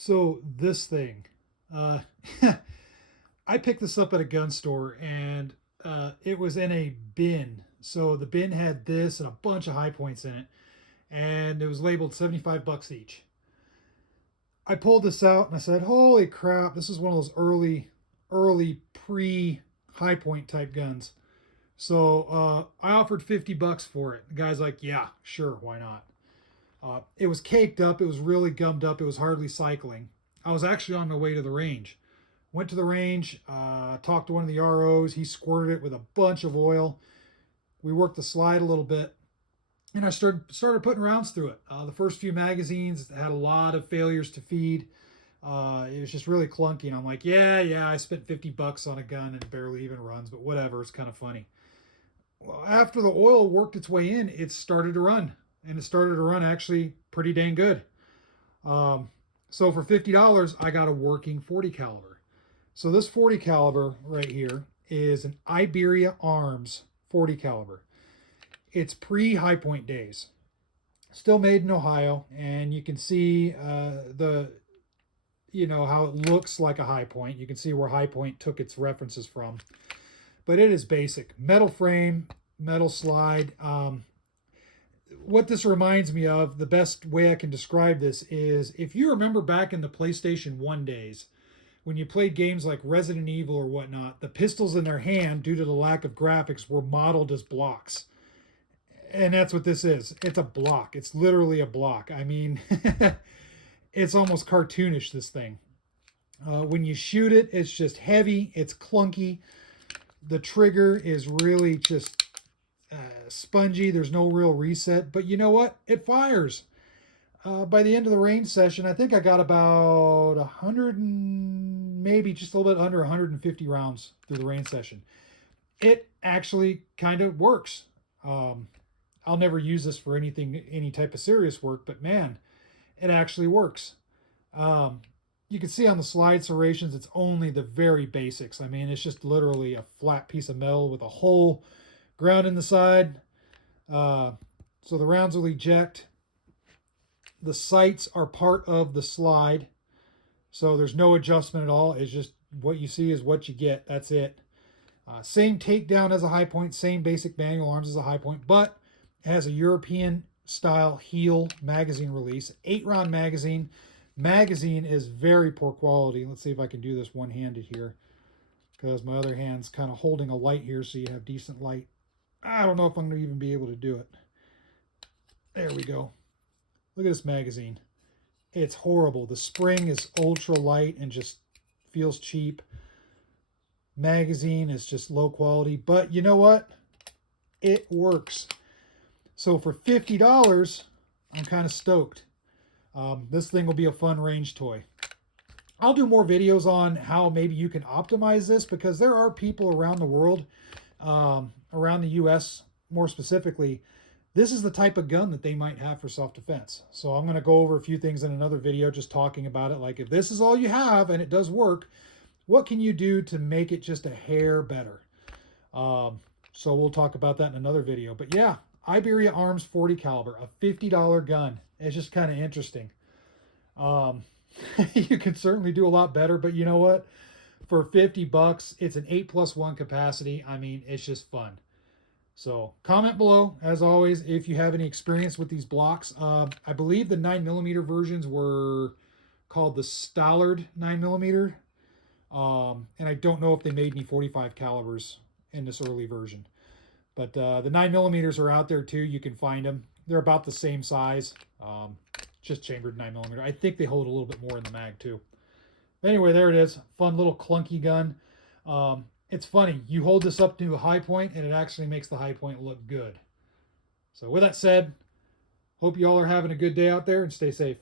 So this thing, uh, I picked this up at a gun store, and it was in a bin. So the bin had this and a bunch of high points in it, and it was labeled 75 bucks each. I pulled this out and I said, "Holy crap! This is one of those early pre high point type guns." So I offered 50 bucks for it. The guy's like, "Yeah, sure, why not?" It was caked up. It was really gummed up. It was hardly cycling. I was actually on my way to the range. Went to the range, talked to one of the ROs. He squirted it with a bunch of oil. We worked the slide a little bit, and I started putting rounds through it. The first few magazines had a lot of failures to feed. It was just really clunky, and I'm like, yeah, I spent 50 bucks on a gun and it barely even runs, but whatever. It's kind of funny. Well, after the oil worked its way in, it started to run, and it started to run actually pretty dang good. Um, so for $50, I got a working 40 caliber. So this 40 caliber right here is an Iberia Arms 40 caliber. It's pre High Point days. Still made in Ohio, and you can see the how it looks like a High Point. You can see where High Point took its references from, but it is basic metal frame, metal slide. What this reminds me of, the best way I can describe this is, if you remember back in the PlayStation 1 days, when you played games like Resident Evil or whatnot, the pistols in their hand, due to the lack of graphics, were modeled as blocks. And that's what this is. It's a block. It's literally a block. I mean, it's almost cartoonish, this thing. When you shoot it, it's just heavy. It's clunky. The trigger is really just spongy. There's no real reset. But you know what? It fires. By the end of the range session, I think I got about 100 and maybe just a little bit under 150 rounds through the range session. It actually kind of works. I'll never use this for anything, any type of serious work, but man, it actually works. You can see on the slide serrations, it's only the very basics. I mean, it's just literally a flat piece of metal with a hole ground in the side. So the rounds will eject. The sights are part of the slide, so there's no adjustment at all. It's just what you see is what you get. That's it. Same takedown as a High Point, same basic manual arms as a High Point, but it has a European style heel magazine release, 8-round magazine. Magazine is very poor quality. Let's see if I can do this one-handed here, because my other hand's kind of holding a light here, so you have decent light. I don't know if I'm going to even be able to do it. There we go. Look at this magazine. It's horrible. The spring is ultra light and just feels cheap. Magazine is just low quality, but you know what? It works. So for $50, I'm kind of stoked. This thing will be a fun range toy. I'll do more videos on how maybe you can optimize this, because there are people around the world, around the US more specifically, this is the type of gun that they might have for self-defense. So I'm going to go over a few things in another video just talking about it. Like, if this is all you have and it does work, what can you do to make it just a hair better? So we'll talk about that in another video. But yeah, Iberia Arms 40 caliber, a $50 gun. It's just kind of interesting. You can certainly do a lot better, but you know what? For 50 bucks, it's an 8+1 capacity. I mean, it's just fun. So comment below, as always, if you have any experience with these blocks. I believe the 9mm versions were called the Stallard 9mm. And I don't know if they made any 45 calibers in this early version. But the 9mm are out there too. You can find them. They're about the same size. Just chambered 9mm. I think they hold a little bit more in the mag too. Anyway, there it is. Fun little clunky gun. It's funny. You hold this up to a High Point and it actually makes the High Point look good. So with that said, hope you all are having a good day out there and stay safe.